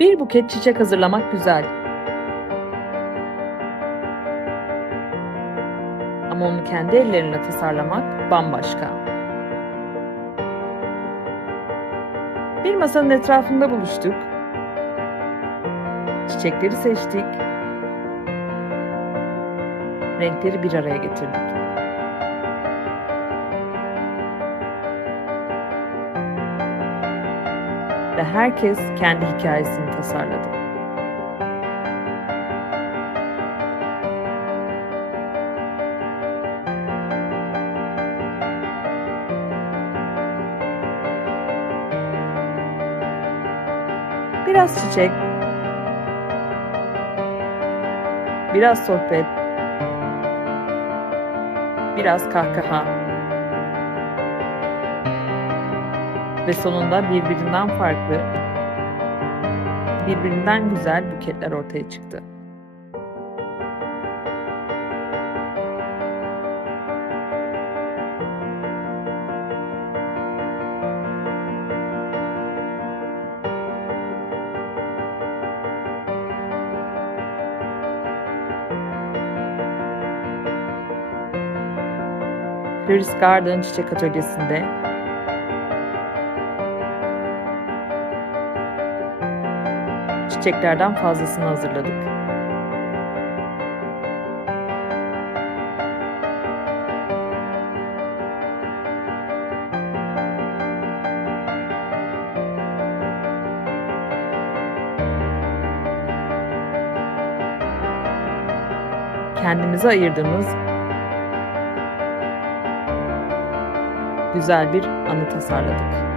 Bir buket çiçek hazırlamak güzel ama onu kendi ellerinle tasarlamak bambaşka. Bir masanın etrafında buluştuk, çiçekleri seçtik, renkleri bir araya getirdik. Ve herkes kendi hikayesini tasarladı. Biraz çiçek, biraz sohbet, biraz kahkaha ve sonunda birbirinden farklı, birbirinden güzel buketler ortaya çıktı. Florist Garden Çiçek Atölyesi'nde çiçeklerden fazlasını hazırladık. Kendimize ayırdığımız güzel bir anı tasarladık.